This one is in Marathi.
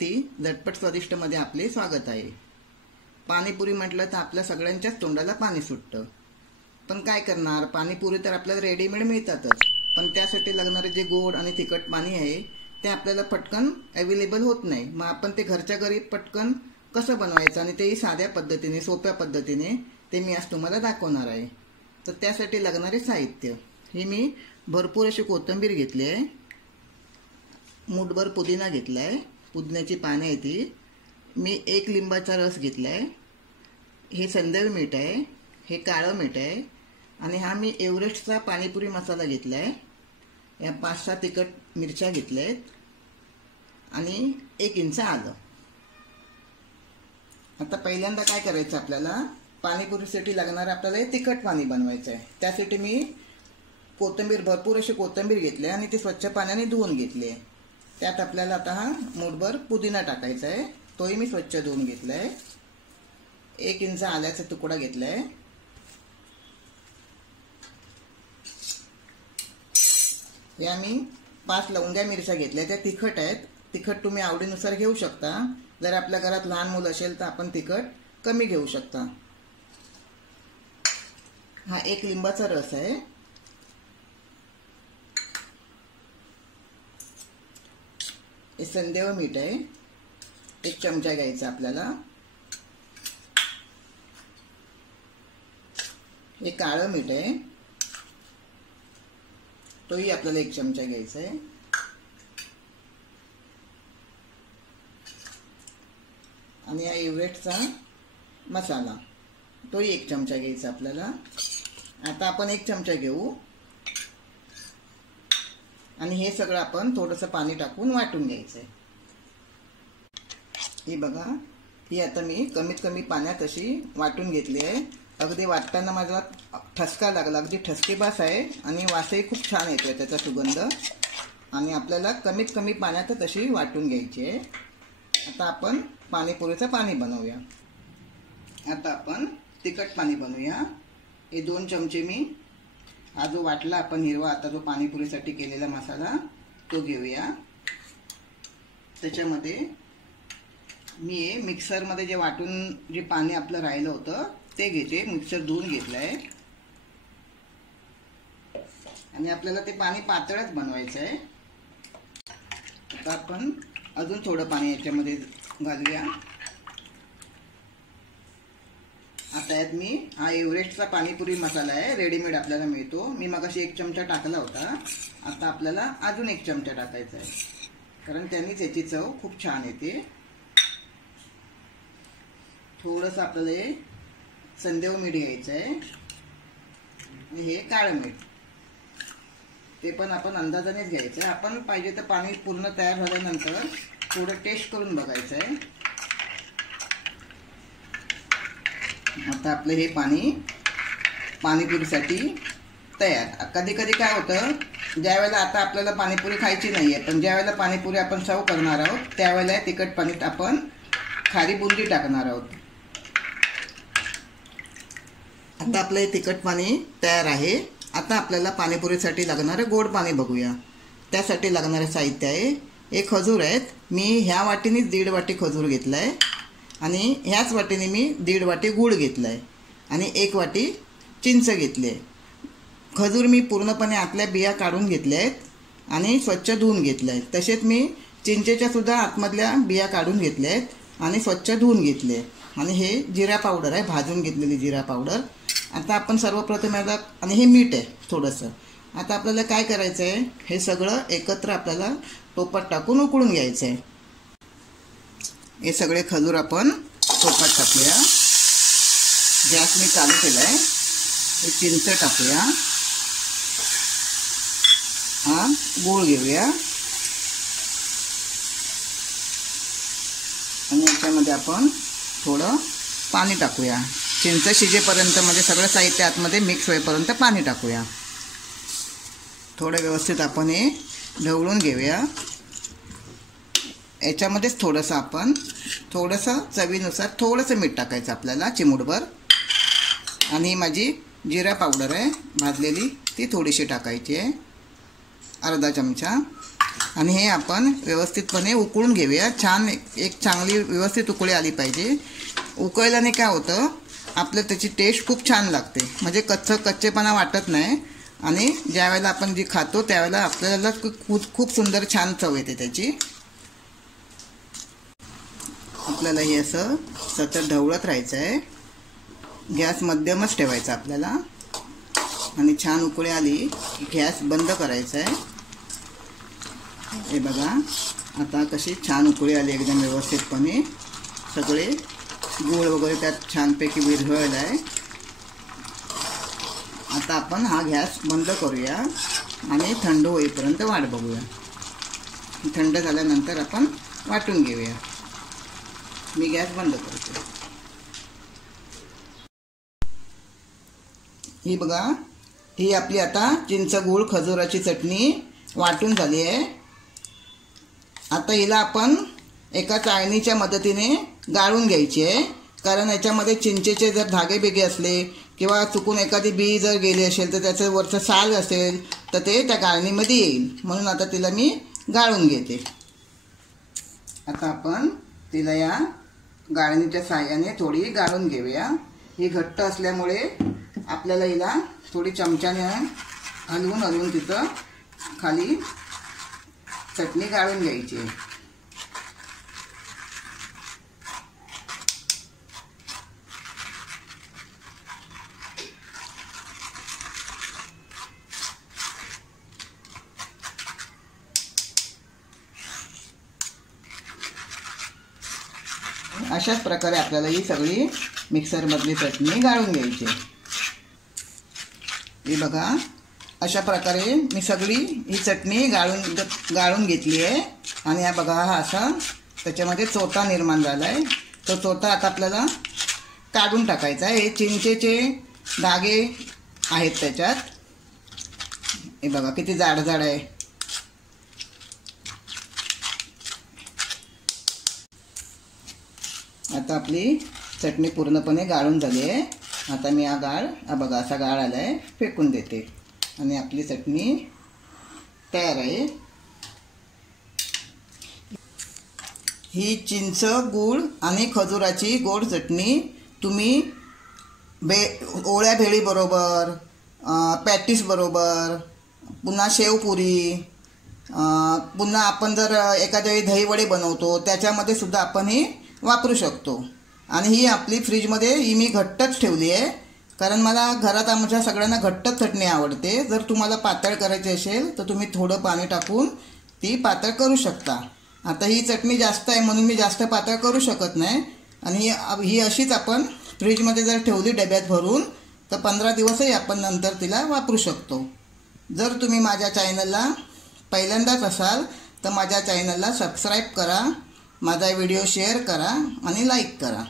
स्वार्थी झटपट स्वादिष्टमध्ये आपले स्वागत आहे। पाणीपुरी म्हटलं तर आपल्या सगळ्यांच्याच तोंडाला पाणी सुटतं, पण काय करणार, पाणीपुरी तर आपल्याला रेडीमेड मिळतातच, पण त्यासाठी लागणारे जे गोड आणि तिखट पाणी आहे ते आपल्याला पटकन अवेलेबल होत नाही। मग आपण ते घरच्या घरी पटकन कसं बनवायचं आणि तेही साध्या पद्धतीने, सोप्या पद्धतीने, ते मी आज तुम्हाला दाखवणार आहे। तर त्यासाठी लागणारे साहित्य हे मी भरपूर अशी कोथिंबीर घेतली आहे, मूठभर पुदिना घेतला आहे, पुदिन्याची पाने आहे ती, मी 1 लिंबाचा रस घेतला आहे, हे संदेव मीठ आहे, हे काळं मीठ आहे, आणि हा मी एव्हरेस्टचा पाणीपुरी मसाला घेतला आहे, या 5-6 तिखट मिरच्या घेतल्या आहेत, आणि 1 इंच आलं। आता पहिल्यांदा काय करायचं, आपल्याला पाणीपुरीसाठी लागणार आपल्याला हे तिखट पाणी बनवायचं आहे। त्यासाठी मी कोथिंबीर, भरपूर अशी कोथिंबीर घेतली आणि ती स्वच्छ पाण्याने धुवून घेतली आहे। त्यात आपल्याला आता हा मूठभर पुदिना टाकायचा आहे, तोही मी स्वच्छ धुवून घेतला आहे। 1 इंच आल्याचा तुकडा घेतला आहे, या मी 5 लवंग्या मिरच्या घेतल्या, त्या तिखट आहेत, तिखट तुम्ही आवडीनुसार घेऊ शकता। जर आपल्या घरात लहान मुलं असेल तर आपण तिखट कमी घेऊ शकता। हा 1 लिंबाचा रस आहे, हे संदेव मीठ आहे, 1 चमचा घ्यायचा आपल्याला, हे काळं मीठ आहे, तोही आपल्याला 1 चमचा घ्यायचा आहे, आणि हा एव्हरेस्टचा मसाला, तोही 1 चमचा घ्यायचा आपल्याला। आता आपण 1 चमचा घेऊ आणि हे सगळं आपण थोडंसं पाणी टाकून वाटून घ्यायचं आहे। हे बघा, ही आता मी कमीत कमी पाण्यात अशी वाटून घेतली आहे। अगदी वाटताना माझा ठसका लागला, अगदी ठसकेबाज आहे, आणि वासही खूप छान येतोय, त्याचा सुगंध, आणि आपल्याला कमीत कमी पाण्यातच अशी वाटून घ्यायची आहे। आता आपण पाणीपुरीचं पाणी बनवूया। आता आपण तिखट पाणी बनवूया। हे 2 चमचे मी, हा जो वाटला आपण हिरवा आता जो पाणीपुरीसाठी केलेला मसाला, तो घेऊया। त्याच्यामध्ये मी मिक्सरमध्ये जे वाटून जे पाणी आपलं राहिलं होतं ते घेते, मिक्सर धुवून घेतलं आहे, आणि आपल्याला ते पाणी पातळच बनवायचं आहे। आता आपण अजून थोडं पाणी याच्यामध्ये घालूया। आता यात मी हा एव्हरेस्टचा पाणीपुरी मसाला आहे, रेडीमेड आपल्याला मिळतो, मी मगाशी 1 चमचा टाकला होता, आता आपल्याला अजून 1 चमचा टाकायचा आहे, कारण त्यांनीच याची चव खूप छान येते। थोडंसं आपल्याला हे संदेव मीठ घ्यायचं आहे, आणि हे काळं मीठ, ते पण आपण अंदाजानेच घ्यायचं आहे। आपण पाहिजे तर पाणी पूर्ण तयार झाल्यानंतर थोडं टेस्ट करून बघायचं आहे। आता आपलं हे पाणी पाणीपुरीसाठी तयार। कधी कधी काय होतं, ज्यावेळेला आता आपल्याला पाणीपुरी खायची नाही आहे, पण ज्यावेळेला पाणीपुरी आपण सर्व करणार आहोत त्यावेळेला तिखट पाणीत आपण खारी बुंदी टाकणार आहोत। आता आपलं हे तिखट पाणी तयार आहे। आता आपल्याला पाणीपुरीसाठी लागणारं गोड पाणी बघूया। त्यासाठी लागणारे साहित्य आहे, हे खजूर आहेत, मी ह्या वाटीनेच 1.5 वाटी खजूर घेतला आहे, आणि ह्याच वाटीने मी 1.5 वाटी गूळ घेतला आहे, आणि 1 वाटी चिंच घेतली आहे। खजूर मी पूर्णपणे आतल्या बिया काढून घेतल्या आहेत आणि स्वच्छ धुवून घेतल्या आहेत, तसेच मी चिंचेच्या सुद्धा आतमधल्या बिया काढून घेतल्या आहेत आणि स्वच्छ धुवून घेतले। आणि हे जिरा पावडर आहे, भाजून घेतलेली जिरा पावडर। आता आपण सर्वप्रथम याला, आणि हे मीठ आहे थोडंसं। आता आपल्याला काय करायचं आहे, हे सगळं एकत्र आपल्याला टोपात टाकून उकळून घ्यायचं आहे। हे सगळे खजूर आपण टोपात टाकूया, गॅस मी चालू केला आहे। हे चिंच टाकूया, हा गूळ घेऊया, आणि याच्यामध्ये आपण थोडं पाणी टाकूया, चिंच शिजेपर्यंत, म्हणजे सगळं साहित्य आतमध्ये मिक्स होईपर्यंत पाणी टाकूया। थोडं व्यवस्थित आपण हे ढवळून घेऊया। याच्यामध्येच थोडंसं आपण चवीनुसार थोडंसं मीठ टाकायचं आपल्याला, चिमूटभर, आणि माझी जिरा पावडर आहे भाजलेली, ती थोडीशी टाकायची आहे, अर्धा चमचा, आणि हे आपण व्यवस्थितपणे उकळून घेऊया. छान एक चांगली व्यवस्थित उकळी आली पाहिजे. उकळल्याने काय होतं, आपलं त्याची टेस्ट खूप छान लागते. म्हणजे कच्चेपणा वाटत नाही आणि ज्या वेळेला आपण जी खातो त्यावेळेला आपल्याला खूप सुंदर छान चव येते त्याची. आपल्याला हे असं सतत ढवळत राहायचं आहे. गॅस मध्यमच ठेवायचा आपल्याला आणि छान उकळी आली की गॅस बंद करायचा आहे. हे बघा आता कशी छान उकळी आली एकदम व्यवस्थितपणे. सगळे गूळ वगैरे त्यात छानपैकी विरघळला आहे. आता आपण हा गॅस बंद करूया आणि थंड होईपर्यंत वाट बघूया. थंड झाल्यानंतर आपण वाटून घेऊया. मी गॅस बंद करते. ही बघा, ही आपली आता चिंच गूळ खजुराची चटणी वाटून झाली आहे. आता हिला आपण एका चाळणीच्या मदतीने गाळून घ्यायची आहे. कारण याच्यामध्ये चिंचेचे जर धागे बिगे असले किंवा चुकून एखादी बी जर गेली असेल तर त्याचं वरचं साल असेल तर ते त्या गाळणीमध्ये येईल. म्हणून आता तिला मी गाळून घेते. आता आपण तिला या गाळणीच्या साहाय्याने थोडी गाळून घेऊया. ही घट्ट असल्यामुळे आपल्याला हिला थोडी चमच्याने हलवून तिथं खाली चटणी गाळून घ्यायची. अशाच प्रकारे आपल्याला ही सगळी मिक्सरमधली चटणी गाळून घ्यायची. ही बघा, अशा प्रकारे मी सगळी ही चटणी गाळून घेतली आहे. आणि हा बघा, हा असा त्याच्यामध्ये चोथा निर्माण झाला आहे. तो चोथा आता आपल्याला काढून टाकायचा आहे. हे चिंचेचे धागे आहेत त्याच्यात. हे बघा किती जाड जाड आहे. आता आपली चटणी पूर्णपणे गाळून झाली आहे. आता मी हा बघा असा गाळ आला आहे, फेकून देते आणि आपली चटणी तयार आहे. ही चिंच गूळ आणि खजुराची गोड चटणी तुम्ही ओळ्या भेळीबरोबर, पॅटीस बरोबर, पुन्हा शेवपुरी, पुन्हा आपण जर एखाद्या वेळी दहीवडे बनवतो त्याच्यामध्ये सुद्धा आपण ही वापरू शकतो. आणि ही आपली फ्रीजमध्ये ही मी घट्टच ठेवली आहे. कारण मला घरात आमच्या सगळ्यांना घट्ट चटणी आवडते. जर तुम्हाला पातळ करायची असेल तर तुम्ही थोडं पाणी टाकून ती पातळ करू शकता. आता ही चटणी जास्त आहे म्हणून मी जास्त पातळ करू शकत नाही. आणि ही अशीच आपण फ्रीजमध्ये जर ठेवली डब्यात भरून तर 15 दिवसही आपण नंतर तिला वापरू शकतो. जर तुम्ही माझ्या चॅनलला पहिल्यांदाच असाल तर माझ्या चॅनलला सबस्क्राईब करा, माझा व्हिडिओ शेअर करा आणि लाईक करा.